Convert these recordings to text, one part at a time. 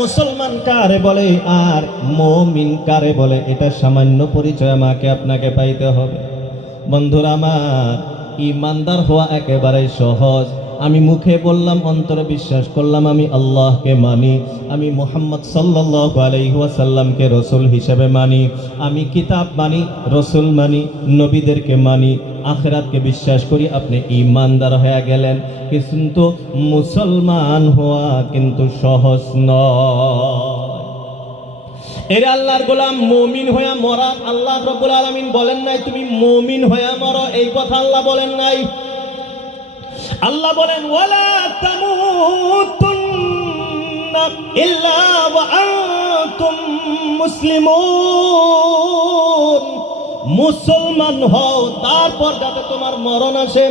মুসলমান কারে বলে আর মমিন কারে বলে, এটা সামান্য পরিচয় আমাকে আপনাকে পাইতে হবে। বন্ধুরা, আমার ইমানদার হওয়া একেবারে সহজ। আমি মুখে বললাম, অন্তরে বিশ্বাস করলাম, আমি আল্লাহকে মানি, আমি মোহাম্মদ সাল্লাহ আলাইহাসাল্লামকে রসুল হিসেবে মানি, আমি কিতাব মানি, রসুল মানি, নবীদেরকে মানি, আখেরাতকে বিশ্বাস করি, আপনি ইমানদার হয়ে গেলেন, কিন্তু মুসলমান হওয়া কিন্তু সহজ নয়। এর আল্লাহর গোলাম, মমিন হইয়া মরা, আল্লাহ রব্বুল আলামিন বলেন নাই, তুমি মমিন হইয়া মরো, এই কথা আল্লাহ বলেন নাই। আল্লাহ বলেন, ওয়ালা মুসলমান হও, তারপর যাতে তোমার মরণ আসে।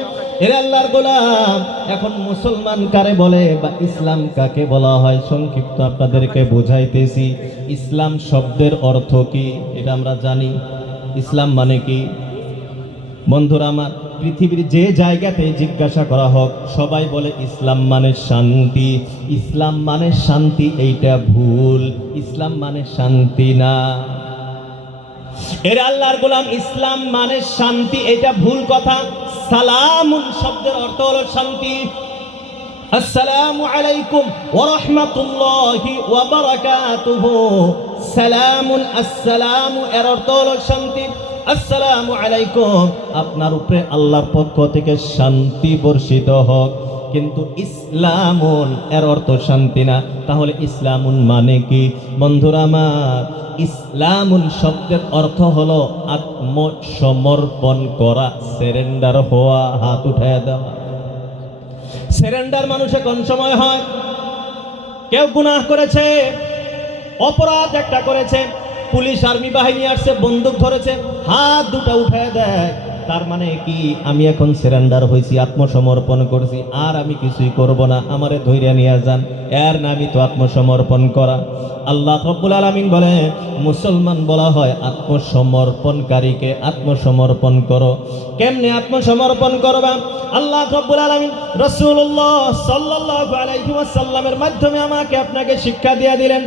এর আল্লাহর গোলাম, এখন মুসলমান কারে বলে বা ইসলাম কাকে বলা হয়? সংক্ষিপ্ত আপনাদেরকে বোঝাইতেছি, ইসলাম শব্দের অর্থ কি? এটা আমরা জানি। ইসলাম মানে কি? বন্ধুরা আমার পৃথিবীর যে জায়গাতে জিজ্ঞাসা করা হোক, সবাই বলে ইসলাম মানে শান্তি। ইসলাম মানে শান্তি এইটা ভুল। ইসলাম মানে শান্তি না। এর আল্লাহর গোলাম, ইসলাম মানে শান্তি এটা ভুল কথা। সালামুন শব্দের অর্থ হলো শান্তি। আসসালামু আলাইকুম ওয়া রাহমাতুল্লাহি ওয়া বারাকাতুহু। সালামুন, আসসালামু, এর অর্থ হলো শান্তি। আসসালামু আলাইকুম। আপনার উপরে আল্লাহর পক্ষ থেকে শান্তি বর্ষিত হোক। কিন্তু ইসলামুন, এর অর্থ শান্তি না। তাহলে ইসলামুন মানে কি? বন্ধুরা আমার, ইসলামুন শব্দের অর্থ হলো আত্মসমর্পণ করা সেরেন্ডার হওয়া, হাত উঠায় দেওয়া। সেরেন্ডার মানুষে কোন সময় হয়? কেউ গুনাহ করেছে, অপরাধ একটা করেছে পুলিশ আর্মি বাহিনী আসছে, বন্দুক ধরেছে, হাত দুটা উঠায় দেয়। তার মানে কি? আমি এখন সেরেন্ডার হয়েছি, আত্মসমর্পণ করছি, আর আমি কিছুই করব না, আমারে ধৈর্য নিয়ে যান। এর নামই তো আত্মসমর্পণ করা। আল্লাহ রব্বুল আলমিন বলে, মুসলমান বলা হয় আত্মসমর্পণকারীকে আত্মসমর্পণ করো। কেমনে আত্মসমর্পণ করবা? আল্লাহ রব্বুল আলমিন রসুল্লাহ সাল্লাহ আলাইসাল্লামের মাধ্যমে আমাকে আপনাকে শিক্ষা দিয়ে দিলেন।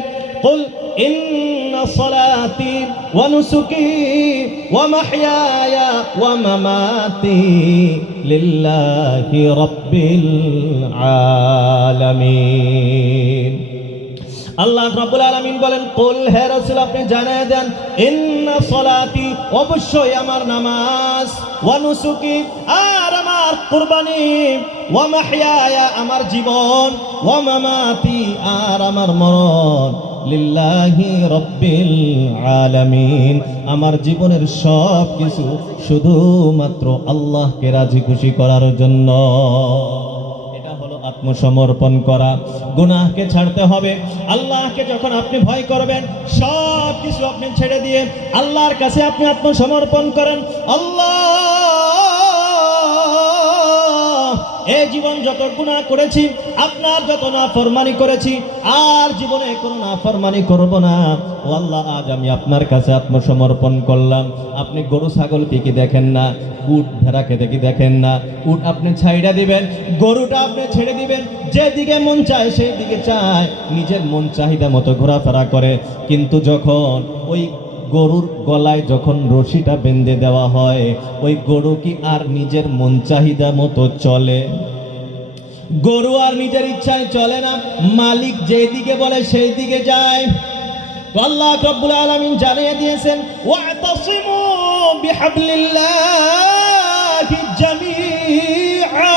إن صلاتي ونسكي ومحياي ومماتي لله رب العالمين আল্লাহ রাব্বুল আলামিন বলেন কুল হে রাসূল আপনি জানিয়ে দেন ইন্না সলাতি অবশ্যই আমার নামাজ ওয়া নুসুকি আর আমার কুরবানি ওয়া মাহইয়ায়া আমার জীবন ওয়া মামাতি আর আমার মরণ লিল্লাহি রব্বিল আলামিন। আমার জীবনের সব কিছু শুধুমাত্র আল্লাহকে রাজি খুশি করার জন্য। আত্মসমর্পণ করা। গুনাহকে ছাড়তে হবে। আল্লাহকে যখন আপনি ভয় করবেন সব কিছু আপনি ছেড়ে দিয়ে আল্লাহর কাছে আপনি আত্মসমর্পণ করেন। আল্লাহ এই জীবন যত গুনাহ করেছি, আপনার যত না ফরমানি করেছি, আর জীবনে কোনো না ফরমানি করব না। ও আল্লাহ, আজ আমি আপনার কাছে আত্মসমর্পণ করলাম। আপনি গরু, ছাগল কি দেখেন না? উট, ভেড়াকে দেখি দেখেন না। উট আপনি ছাইড়া দিবেন, গরুটা আপনি ছেড়ে দিবেন। যেদিকে মন চায় সেই দিকে চায়। নিজের মন চাহিদা মতো ঘোরাফেরা করে। কিন্তু যখন ওই গরুর গলায় যখন রশিটা বেঁধে দেওয়া হয়, ওই গরু কি আর নিজের মন চাহিদা মতো চলে? গরু আর নিজের ইচ্ছায় চলে না। মালিক যেই দিকে বলে সেই দিকে যায়। আল্লাহ রব্বুল আলামিন জানিয়ে দিয়েছেন, ওয়াতাসিমু বিহাবলিল্লাহি জামিআ।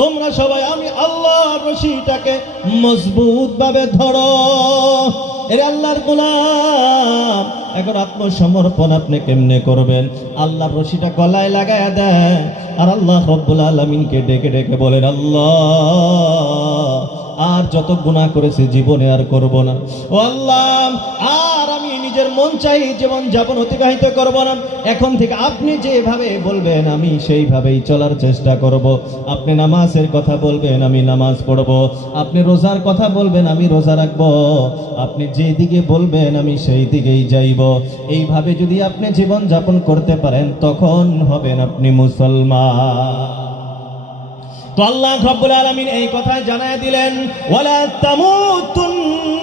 তোমরা সবাই, আমি আল্লাহর রশিটাকে মজবুত ভাবে ধরো। এর আল্লাহর গোলাম, এখন আত্মসমর্পণ আপনি কেমনে করবেন? আল্লাহ রশিটা গলায় লাগায় দেয় আর আল্লাহ রব্বুল আলমিনকে ডেকে ডেকে বলেন, আল্লাহ আর যত গুনাহ করেছে জীবনে আর করব না। ও আল্লাহ, আর আমি নিজের মন চাই জীবন যাপন অতিবাহিত করব না। এখন থেকে আপনি যেভাবে বলবেন, আমি সেইভাবেই চলার চেষ্টা করব। আপনি নামাজের কথা বলবেন, আমি নামাজ পড়ব। আপনি রোজার কথা বলবেন, আমি রোজা রাখব। আপনি যেদিকে বলবেন, আমি সেই দিকেই যাইব। এইভাবে যদি আপনি জীবন যাপন করতে পারেন, তখন হবেন আপনি মুসলমান। তো আল্লাহ রব্বুল আলামিন এই কথাই জানায় দিলেন, ওয়ালা তামুতুন্না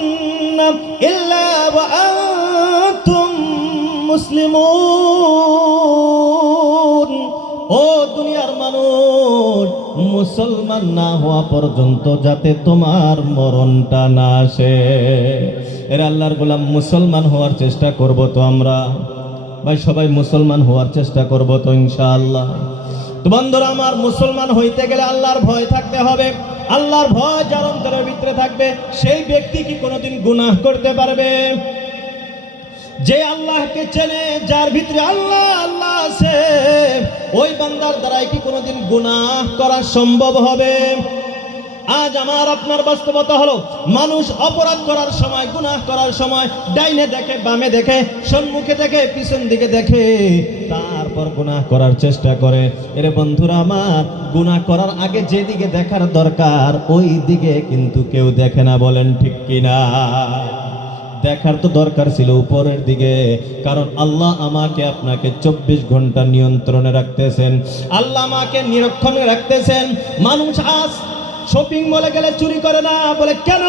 ইল্লা ওয়া ও দুনিয়ার মানুষ, মুসলমান না হওয়া পর্যন্ত যাতে তোমার মরণটা না আসে। এর আল্লাহর গোলাম, মুসলমান হওয়ার চেষ্টা করব তো আমরা। ভাই, সবাই মুসলমান হওয়ার চেষ্টা করব তো ইনশাআল্লাহ। তো বন্ধুরা, আমার মুসলমান হইতে গেলে আল্লাহর ভয় থাকতে হবে। আল্লাহর ভয় যার অন্তরের ভিতরে থাকবে, সেই ব্যক্তি কি কোনোদিন গুনাহ করতে পারবে? যে আল্লাহকে চেনে, যার ভিতরে আল্লাহ আল্লাহ আছে, ওই বান্দার দ্বারাই কি কোনোদিন গুনাহ করা সম্ভব হবে? আজ আমার আপনার বাস্তবতা হলো, মানুষ অপরাধ করার সময়, গুনাহ করার সময়, ডাইনে দেখে, বামে দেখে, সম্মুখে দেখে, পিছন দিকে দেখে, তারপর গুনাহ করার চেষ্টা করে। এরে বন্ধুরা আমার, গুনাহ করার আগে যেদিকে দেখার দরকার, ওই দিকে কিন্তু কেউ দেখে না, বলেন ঠিক কিনা? দেখার তো দরকার ছিল উপরের দিকে, কারণ আল্লাহ আমাকে আপনাকে চব্বিশ ঘণ্টা নিয়ন্ত্রণে রাখতেছেন। আল্লাহ আমাকে নিরক্ষণে রাখতেছেন। মানুষ আজ শপিং মলে গেলে চুরি করে না, বলে কেন?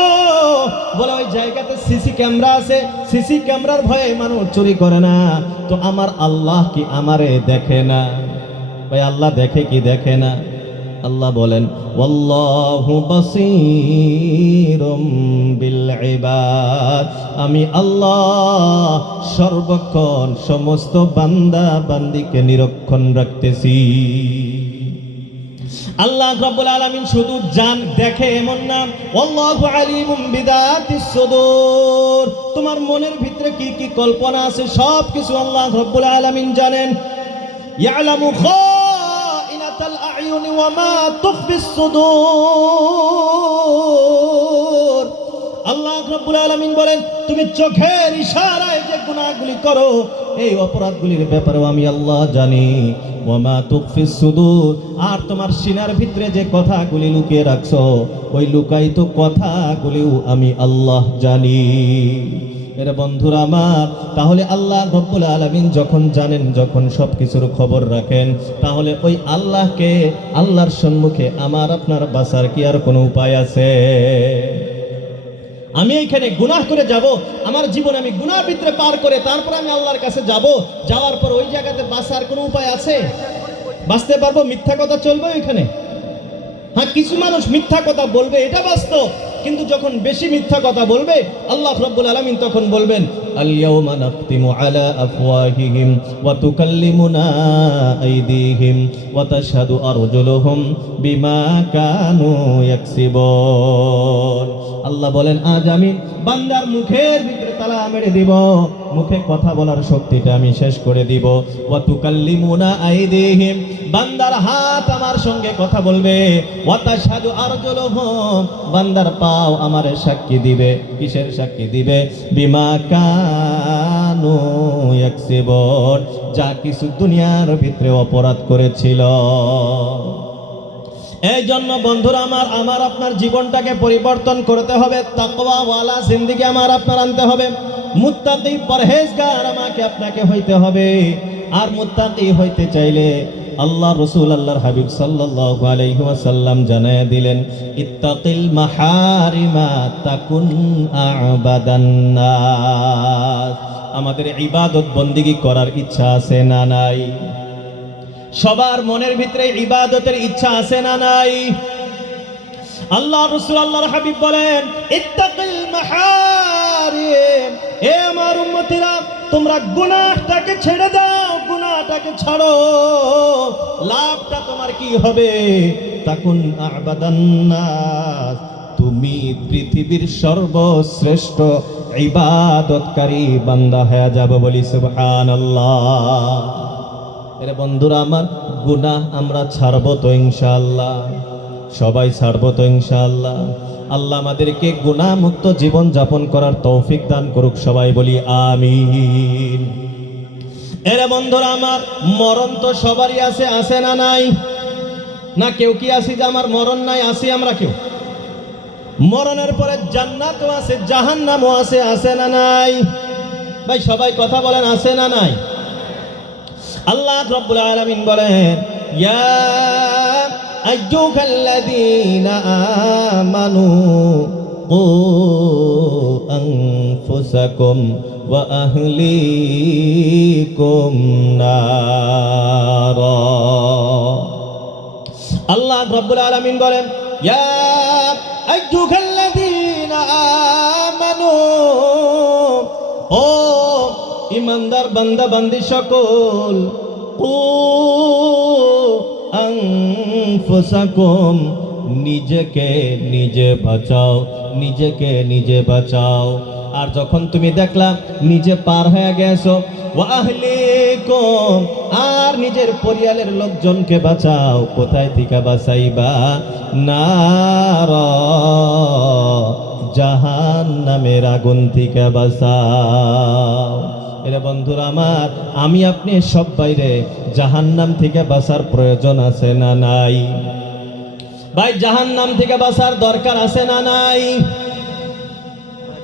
বলে ওই জায়গাতে সিসি ক্যামেরা আছে সিসি ক্যামেরার ভয়ে মানুষ চুরি করে না। তো আমার আল্লাহ কি আমারে দেখে না? ভাই, আল্লাহ দেখে কি দেখে না? আল্লাহ বলেন, ওয়াল্লাহু বাসীরুম বিল ইবাদ। আমি আল্লাহ সর্বক্ষণ সমস্ত বান্দা বান্দিকে নিরক্ষণ রাখতেছি। আল্লাহ রাব্বুল আলামিন শুধু জান দেখে এমন না, আল্লাহু আলিমুম বিদাতিস তোমার মনের ভিতরে কি কি কল্পনা আছে? সব কিছু আল্লাহ রাব্বুল আলামিন জানেন। ইয়ালামু খাইনাতাল আয়ুনি ওয়া মা তুখফিস সুদূর। আল্লাহ রাব্বুল আলামিন বলেন, তুমি চোখের ইশারায় গুনাহগুলি করো, এই অপরাধগুলির ব্যাপারেও আমি আল্লাহ জানি। তুকফিস সুদূর, আর তোমার সিনার ভিতরে যে কথাগুলি লুকিয়ে রাখছো, ওই লুকায়িত কথাগুলিও আমি আল্লাহ জানি। এর বন্ধুরা আমার, তাহলে আল্লাহ রব্বুল আলামিন যখন জানেন, যখন সব কিছুর খবর রাখেন, তাহলে ওই আল্লাহকে, আল্লাহর সম্মুখে আমার আপনার বাসার কি আর কোনো উপায় আছে? আমি এইখানে গুনাহ করে যাব, আমার জীবন আমি গুনার ভিতরে পার করে তারপর আমি আল্লাহর কাছে যাব, যাওয়ার পর ওই জায়গাতে বাঁচার কোনো উপায় আছে? বাঁচতে পারব? মিথ্যা কথা চলবে ওইখানে? হ্যাঁ কিছু মানুষ মিথ্যা কথা বলবে, এটা বাস্তব। কিন্তু যখন বেশি মিথ্যা কথা বলবে, আল্লাহ রাব্বুল আলামিন তখন বলবেন আল্লাহ বলেন, আজ আমি বান্দার মুখের ভিতরে তালা মেরে দিব, মুখে কথা বলার শক্তিটা আমি শেষ করে দিব। ওয়া তুকাল্লিমুনা আইদিহিম, বান্দার হাত আমার সঙ্গে কথা বলবে। ওয়া তাশহাদু আরজুলুহুম, বান্দার পাও আমারে সাক্ষী দিবে। কিসের সাক্ষী দিবে? বিমা কানু ইয়াকসিবুন, যা কিছু দুনিয়ার ভিতরে অপরাধ করেছিল। এই জন্য বন্ধুরা আমার আমার আপনার জীবনটাকে পরিবর্তন করতে হবে। তাকওয়া ওয়ালা জিন্দিগি আমার আপনার আনতে হবে। মুত্তাকি পরহেজগার আমাকে আপনাকে হইতে হবে। আর মুত্তাকি হইতে চাইলে আল্লাহ রসুল আল্লাহর হাবিব সাল্লাল্লাহু আলাইহি ওয়াসাল্লাম জানায় দিলেন, ইত্তাকিল মাহারিমা তাকুন আবাদান নাস। আমাদের ইবাদত বন্দিগি করার ইচ্ছা আছে না নাই? সবার মনের ভিতরে ইবাদতের ইচ্ছা আছে না নাই? আল্লাহ রসুল আল্লাহর হাবিব বলেন এ আমার তোমরা গুনাহটাকে ছেড়ে দাও, গুনাহটাকে ছাড়ো। লাভটা তোমার কি হবে? আবাদান তুমি পৃথিবীর সর্বশ্রেষ্ঠ ইবাদতকারী বান্দা হয়ে যাব বলি সুবহানাল্লাহ। এরে বন্ধুরা আমার, গুনাহ আমরা ছাড়বো তো ইনশাআল্লাহ। সবাই ছাড়বো তো ইনশাআল্লাহ। আল্লাহ আমাদেরকে গুনাহ মুক্ত জীবন যাপন করার তৌফিক দান করুক, সবাই বলি আমিন। এরে বন্ধুরা আমার, মরণ তো সবারই আছে আছে না নাই? না কেউ কি আছি যে আমার মরণ নাই আসি আমরা কেউ? মরণের পরে জান্নাতও আছে, জাহান্নামও আছে আছে না নাই? ভাই সবাই কথা বলেন, আছে না নাই? আল্লাহ রব্বুল আলামিন বলেন, ইয়া আইয়ুহাল্লাযীনা আমানু কু আনফুসাকুম ওয়া আহলিকুম নারা. আল্লাহ রব্বুল আলামিন বলেন ইমানদার বান্দা, বান্দি সকল। ও আনফুসাকুম, নিজেকে নিজে বাঁচাও, নিজেকে নিজে বাঁচাও। আর যখন তুমি দেখলা নিজে পার হয়ে গেছো ওয়াহলিকুম আর নিজের পরিয়ালের লোকজনকে বাঁচাও। কোথায় থেকে বাঁচাইবা নার জাহান নামের আগুন থেকে বাঁচাও এরে বন্ধুরা আমার, আমি আপনি সব বাইরে, জাহান্নাম থেকে বাঁচার প্রয়োজন আছে না নাই? ভাই, জাহান্নাম থেকে বাঁচার দরকার আছে না নাই?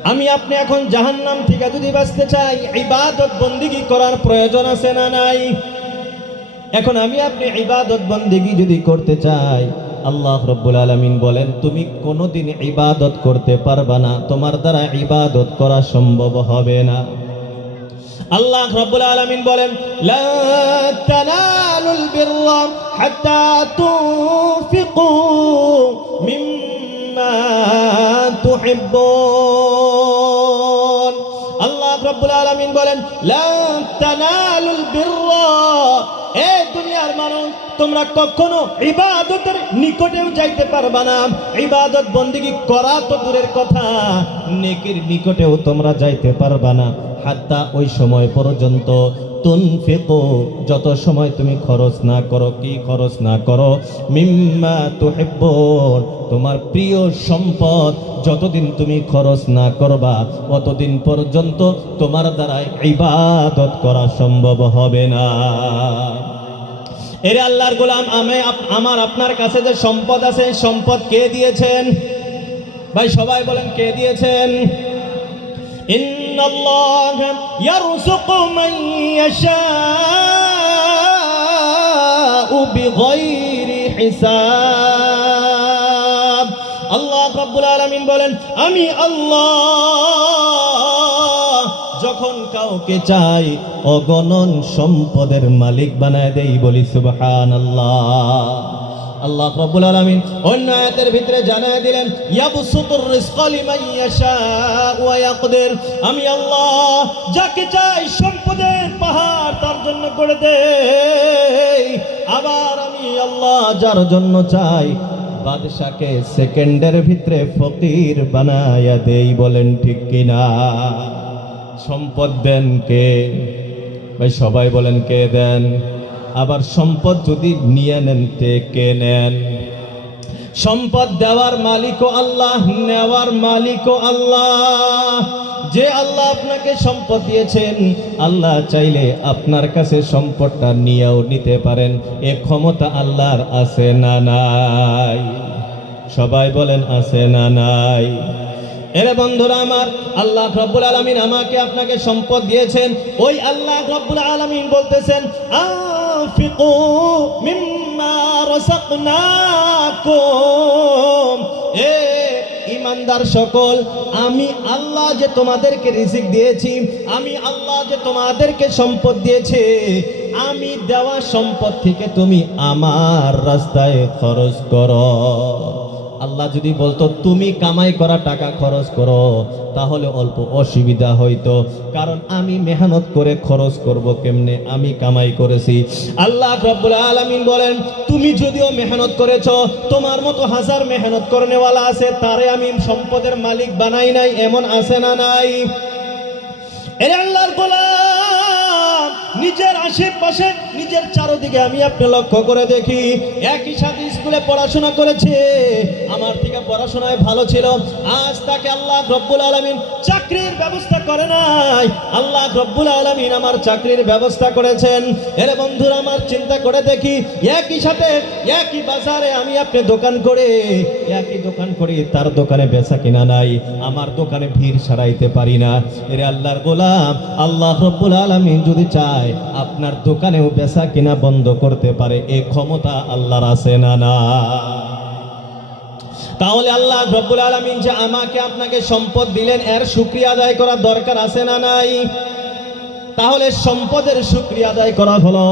আমি আপনি এখন জাহান্নাম থেকে যদি বাঁচতে চাই, ইবাদত বন্দিগি করার প্রয়োজন আছে না নাই? এখন আমি আপনি ইবাদত বন্দিগি যদি করতে চাই, আল্লাহ রব্বুল আলমিন বলেন, তুমি কোনোদিন ইবাদত করতে পারবা না, তোমার দ্বারা ইবাদত করা সম্ভব হবে না। আল্লাহ রাব্বুল আলামিন বলেন, লা তানালুল বিররা হাত্তা তুনফিকু মিম্মা তুহিব্বুন। আল্লাহ রাব্বুল আলামিন বলেন, লা তানালুল বিররা, এ দুনিয়ার মানুষ, তোমরা কখনো ইবাদতের নিকটেও যাইতে পারবা না। ইবাদত বন্দিগি করা তো দূরের কথা, নেকির নিকটেও তোমরা যাইতে পারবা না। হাত্তা ওই সময় পর্যন্ত। তুনফিকু, যত সময় তুমি খরচ না করো, কি খরচ না করো, মিম্মা তুহিব্বুন, তোমার প্রিয় সম্পদ যতদিন তুমি খরচ না করবা, অতদিন পর্যন্ত তোমার দ্বারা ইবাদত করা সম্ভব হবে না। এরে আল্লাহর গোলাম, আমি আমার আপনার কাছে যে সম্পদ আছে, সম্পদ কে দিয়েছেন? ভাই, সবাই বলেন কে দিয়েছেন? ইন্নাল্লাহ ইয়ারযুকু মান ইয়াশাউ বিগাইরি হিসাব। আল্লাহ রাব্বুল আলামিন বলেন আমি আল্লাহ কাউকে চাই অগণন সম্পদের মালিক বানায় দেই বলি সুবহান আল্লাহ রাব্বুল আলামিন অন্য আয়াতের ভিতরে জানায় দিলেন, ইয়াবসুতুর রিজকা লিমান ইয়াশা ওয়া ইয়াকদির। আমি আল্লাহ যাকে চাই সম্পদের পাহাড় তার জন্য করে দেই। আবার আমি আল্লাহ যার জন্য চাই বাদশাকে সেকেন্ডের ভিতরে ফকির বানায়া দেই বলেন ঠিক কিনা? সম্পদ দেন কে? ভাই, সবাই বলেন কে দেন? আবার সম্পদ যদি নিয়ে নেন তে কে নেন? সম্পদ দেওয়ার মালিকও আল্লাহ, নেওয়ার মালিকও আল্লাহ। যে আল্লাহ আপনাকে সম্পদ দিয়েছেন, আল্লাহ চাইলে আপনার কাছে সম্পদটা নিয়েও নিতে পারেন। এ ক্ষমতা আল্লাহর আছে না নাই? সবাই বলেন আছে না নাই? এরে বন্ধুরা আমার, আল্লাহ রব্বুল আলামিন আমাকে আপনাকে সম্পদ দিয়েছেন। ওই আল্লাহ রব্বুল আলামিন বলতেছেন ইমানদার সকল, আমি আল্লাহ যে তোমাদেরকে রিজিক দিয়েছি, আমি আল্লাহ যে তোমাদেরকে সম্পদ দিয়েছে, আমি দেওয়া সম্পদ থেকে তুমি আমার রাস্তায় খরচ করো। আল্লাহ যদি বলতো, তুমি কামাই করা টাকা খরচ করো, তাহলে অল্প অসুবিধা হইতো। কারণ আমি মেহনত করে খরচ করব কেমনে? আমি কামাই করেছি। আল্লাহ রব্বুল আলামিন বলেন, তুমি যদিও মেহনত করেছ, তোমার মতো হাজার মেহনত করনেওয়ালা আছে, তারে আমি সম্পদের মালিক বানাই নাই, এমন আছে না নাই? এরে আল্লাহর গোলাম! নিজের আশেপাশে, নিজের চারোদিকে আমি আপনি লক্ষ্য করে দেখি। একই সাথে স্কুলে পড়াশোনা করেছে। আমার থেকে পড়াশোনায় ভালো ছিল, আজ তাকে আল্লাহ রব্বুল আলমিন চাকরির ব্যবস্থা করে নাই। আল্লাহ রব্বুল আলমিন আমার চাকরির ব্যবস্থা করেছেন। এর বন্ধুরা, আমার চিন্তা করে দেখি, একই সাথে একই বাজারে আমি আপনি দোকান করে, একই দোকান করি তার দোকানে বেচা কিনা নাই। আমার দোকানে ভিড় সারাইতে পারি না। এর আল্লাহর গোলাম, আল্লাহ রব্বুল আলমিন যদি চায়, আপনার দোকানেও বেচা কিনা বন্ধ করতে পারে। এ ক্ষমতা আল্লাহর আছে না না তাহলে আল্লাহ রব্বুল আলমিন যে আমাকে আপনাকে সম্পদ দিলেন, এর শুক্রিয়া আদায় করার দরকার আছে না নাই? তাহলে সম্পদের শুক্রিয়া আদায় করা হলো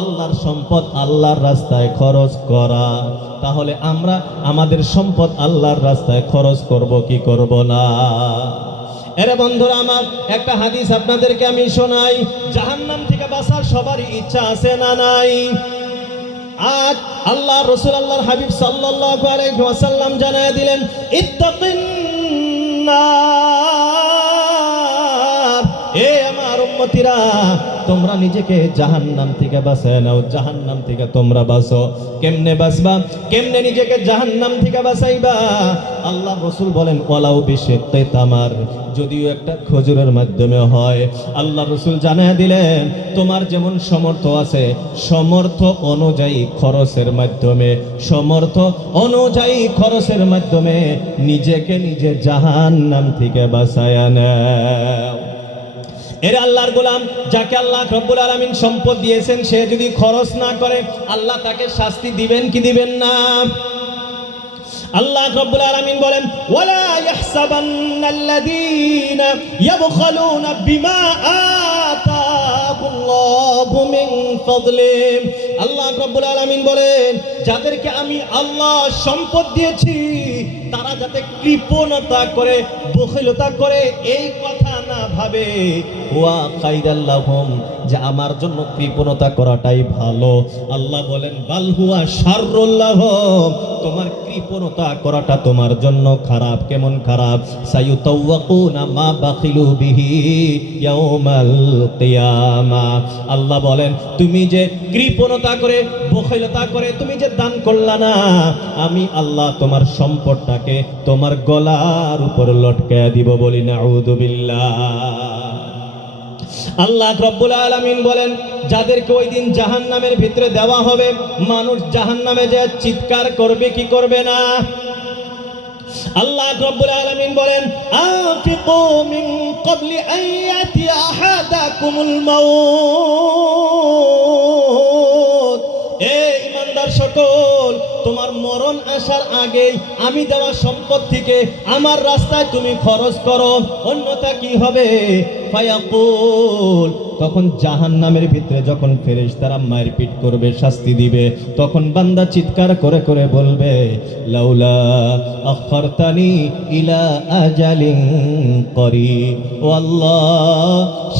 আল্লাহর সম্পদ আল্লাহর রাস্তায় খরচ করা। তাহলে আমরা আমাদের সম্পদ আল্লাহর রাস্তায় খরচ করব কি করব না? এরে বন্ধুরা আমার, একটা হাদিস আপনাদেরকে আমি শোনাই। জাহান্নাম থেকে বাঁচার সবারই ইচ্ছা আছে না নাই? আজ আল্লাহ রসুল আল্লাহর হাবিব সাল্লাহ আলহ্লাম জানায় দিলেন ইত্তাকিন নার এ আমার উম্মতিরা তোমরা নিজেকে জাহান্নাম থেকে বাঁচায় নাও, জাহান্নাম থেকে তোমরা বাঁচো। কেমনে বাঁচবা? কেমনে নিজেকে জাহান্নাম থেকে বাঁচাইবা? আল্লাহ রসুল বলেন ওলাও বিশেষে তামার যদিও একটা খজুরের মাধ্যমে হয়। আল্লাহ রসুল জানায় দিলেন, তোমার যেমন সমর্থ আছে, সমর্থ অনুযায়ী খরচের মাধ্যমে, সমর্থ অনুযায়ী খরচের মাধ্যমে নিজেকে নিজে জাহান্নাম থেকে বাঁচায় নেও। এর আল্লাহর গোলাম যাকে আল্লাহ রব্বুল আলামিন সম্পদ দিয়েছেন, সে যদি খরচ না করে, আল্লাহ তাকে শাস্তি দিবেন কি দিবেন না? আল্লাহ রব্বুল বলেন, ওয়ালা বিমা আতাকুল্লাহু মিন ফাদলি আল্লাহ রব্বুল বলেন, যাদেরকে আমি আল্লাহ সম্পদ দিয়েছি, তারা যাতে কৃপণতা করে, বখিলতা করে, এই কথা ভাবে ওয়া খাইরাল্লাহুম যে আমার জন্য কৃপণতা করাটাই ভালো। আল্লাহ বলেন, বাল হুয়া শাররুল্লাহুম তোমার কৃপণতা করাটা তোমার জন্য খারাপ। কেমন খারাপ? সায়ুতাওয়াকুনা মা বাখিলু বিহি ইয়াউমাল কিয়ামা আল্লাহ বলেন, তুমি যে কৃপণতা করে, বখিলতা করে, তুমি যে দান করলা না, আমি আল্লাহ তোমার সম্পদটাকে তোমার গলার উপর লটকায়া দিব বলি নাউযু বিল্লাহ আল্লাহ রব্বুল আলামিন বলেন, যাদেরকে ওই দিন জাহান্নামের ভিতরে দেওয়া হবে, মানুষ জাহান্নামে যে চিৎকার করবে, কি করবে না? আল্লাহ রব্বুল আলামিন বলেন আনফিকু মিন ক্বাবলি আন ইয়াতি আহাদাকুমুল মাউত। এ ইমানদার সকল তোমার মরণ আসার আগেই আমি দেওয়া সম্পদ থেকে আমার রাস্তায় তুমি খরচ করো। অন্যথা কি হবে? তখন জাহান নামের ভিতরে যখন ফেরেশ তারা মায়ের পিট করবে, শাস্তি দিবে, তখন বান্দা চিৎকার করে করে বলবে করি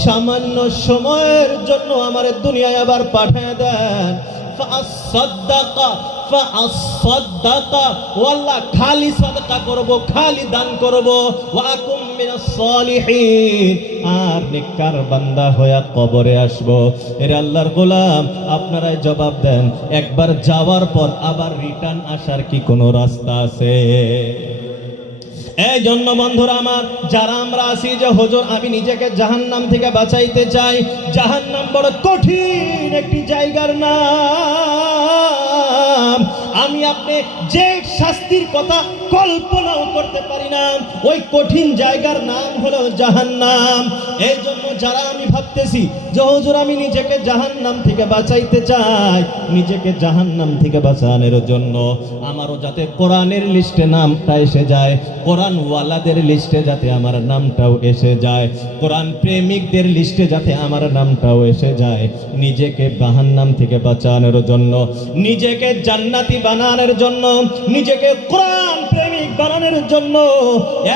সামান্য সময়ের জন্য আমার দুনিয়ায় আবার পাঠায় দেন। আল্লাহ খালি সাদকা করব, খালি দান করব আর নেককার বান্দা হয়ে কবরে আসব। আপনারাই জবাব দেন, একবার যাওয়ার পর আবার রিটার্ন আসার কি কোনো রাস্তা আছে? এই জন্য বন্ধুরা আমার, যারা আমরা আছি যে হজুর, আমি নিজেকে জাহান্নাম থেকে বাঁচাইতে চাই। জাহান্নাম বড় কঠিন একটি জায়গার নাম। come আমি আপনি যে শাস্তির কথা কল্পনাও করতে পারি না, ওই কঠিন জায়গার নাম হলো জাহান্নাম। এই জন্য যারা আমি ভাবতেছি যে হুজুর আমি নিজেকে জাহান্নাম থেকে বাঁচাইতে চাই, নিজেকে জাহান্নাম থেকে বাঁচানোর জন্য আমারও যাতে কোরআনের লিস্টে নামটা এসে যায় কোরআন ওয়ালাদের লিস্টে যাতে আমার নামটাও এসে যায়, কোরআন প্রেমিকদের লিস্টে যাতে আমার নামটাও এসে যায়, নিজেকে জাহান্নাম থেকে বাঁচানোর জন্য, নিজেকে জান্নাতি বানানোর জন্য, নিজেকে কোরআন প্রেমিক বানানোর জন্য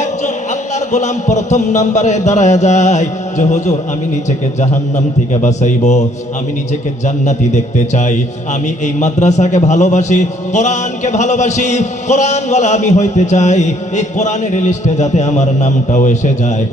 একজন আল্লাহর গোলাম প্রথম নাম্বারে দাঁড়ায় যায় যে, হুজুর, আমি নিজেকে জাহান্নাম থেকে বাঁচাইব, আমি নিজেকে জান্নাতি দেখতে চাই, আমি এই মাদ্রাসাকে ভালোবাসি, কোরআনকে ভালোবাসি, কোরআনওয়ালা আমি হইতে চাই, এই কোরআনের লিস্টে যাতে আমার নামটাও এসে যায়।